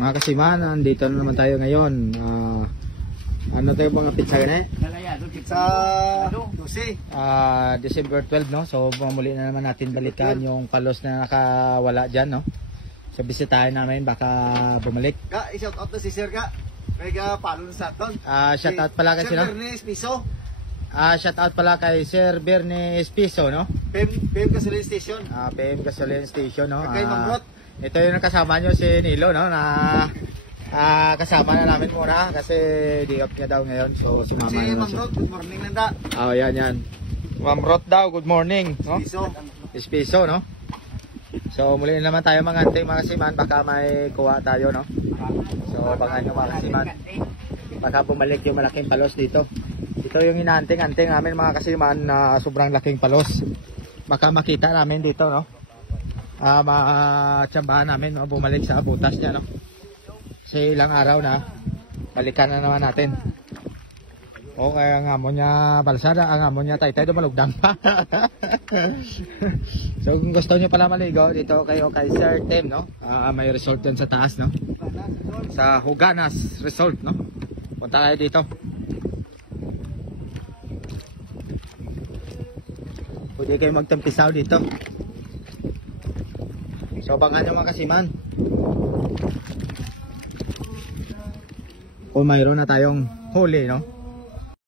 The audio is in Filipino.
Mga kasiman, andito na naman tayo ngayon. Ano tayo mga pizza gani? Pizza 12. December 12, no? So muli na naman natin balikan yung palos na nakawala dyan, no? So bisitahin namin, baka bumalik. Ka, i-shout out na si Sir ka. Kaya palo sa aton. Shout out pala kay sino? Sir Bernes Piso. Shout out pala kay Sir Bernes Piso, no? PM Gasoline Station. PM Gasoline Station, no? Kay Ma'am Rot. Ito yung kasama nyo si Nilo, no? Na kasama na namin muna kasi day off niya daw ngayon. So sumama Si na Ma'am siya. Rot, good morning nanda. Yan. Ma'am Rot daw, good morning, no? Piso. Piso, no? So muli naman tayo mga anting mga kasiman, baka may kuha tayo, no? So abangan nyo mga kasiman, baka bumalik yung malaking palos dito. Ito yung inaanting-anting namin mga kasiman na sobrang laking palos. Baka makita namin dito, no? Matsambahan namin, no? Bumalik sa butas niya, no? Kasi ilang araw na balikan na naman natin. O kaya ang amo niya balsada, ang amo niya taytay dumalugdang pa. So kung gusto niyo pala maligo dito kayo kay Sir Tim, no? May resort dyan sa taas, no? Sa Huganas Resort, no? Punta kayo dito. Pwede kayo magtampisaw dito. So abangan nyo mga kasiman. Kung mayroon na tayong huli, no?